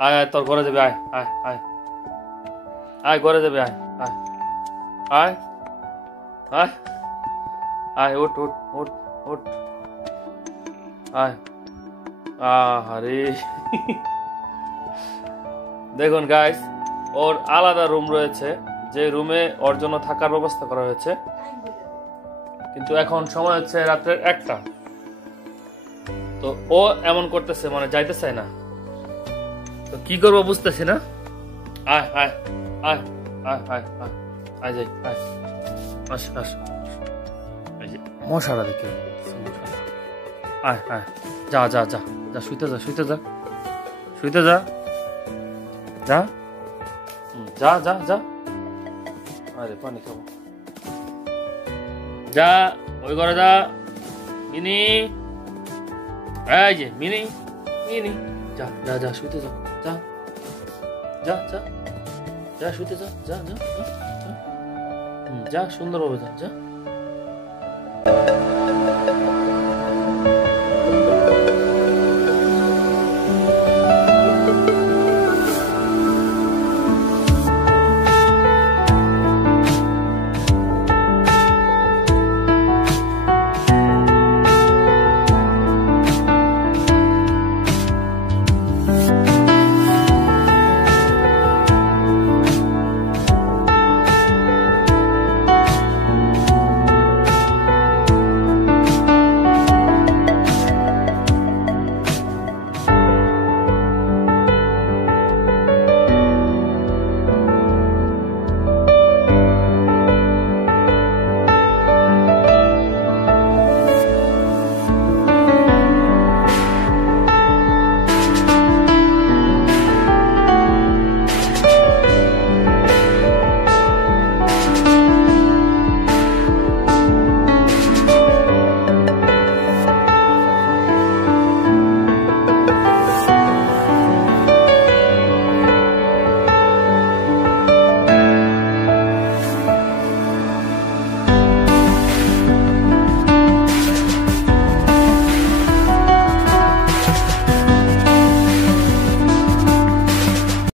আয় আয়, তোর ঘরে যাবি, আয় আয় আয় আয়, ঘরে যাবি, আয় আয় আয় আয় আয়, উঠ উঠ উঠ উঠ, আয়। আরে দেখুন গাইস, ওর আলাদা রুম রয়েছে, যে রুমে ওর জন্য থাকার ব্যবস্থা করা হয়েছে। কিন্তু এখন সময় হচ্ছে রাত্রের 1টা। তো ও এমন করতেছে, মানে যাইতে চায় না। তো কি করবো বুঝতেছি না। আয় আয় আয় আয় আয় আয় আয়, যাই, আয়, আস আস। এই যে মশারা দেখে, আয় আয়, যা যা যা যা, শুইতে যা, শুইতে যা, শুইতে যা, যা, যা যা যা। আরে পানি খাবো, যা, ওই ঘরে যা। মিনি, এই যে মিনি, মিনি, যা যা যা, শুইতে যা, যা যা যা যা, শুইতে যা, যা যা যা, যা সুন্দরভাবে যা, যা।